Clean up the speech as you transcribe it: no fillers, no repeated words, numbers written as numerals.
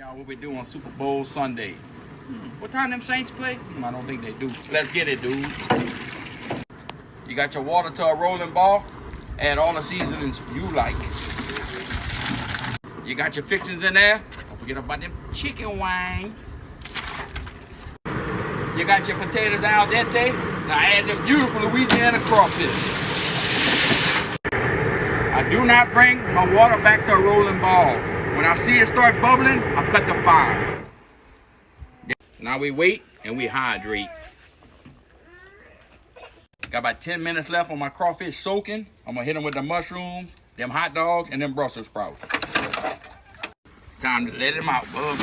Y'all, what we do on Super Bowl Sunday. What time them Saints play? I don't think they do. Let's get it, dude. You got your water to a rolling ball. Add all the seasonings you like. You got your fixings in there. Don't forget about them chicken wings. You got your potatoes al dente. Now add them beautiful Louisiana crawfish. I do not bring my water back to a rolling ball. When I see it start bubbling, I cut the fire. Now we wait and we hydrate. Got about 10 minutes left on my crawfish soaking. I'm gonna hit them with the mushrooms, them hot dogs, and them Brussels sprouts. Time to let them out, bub.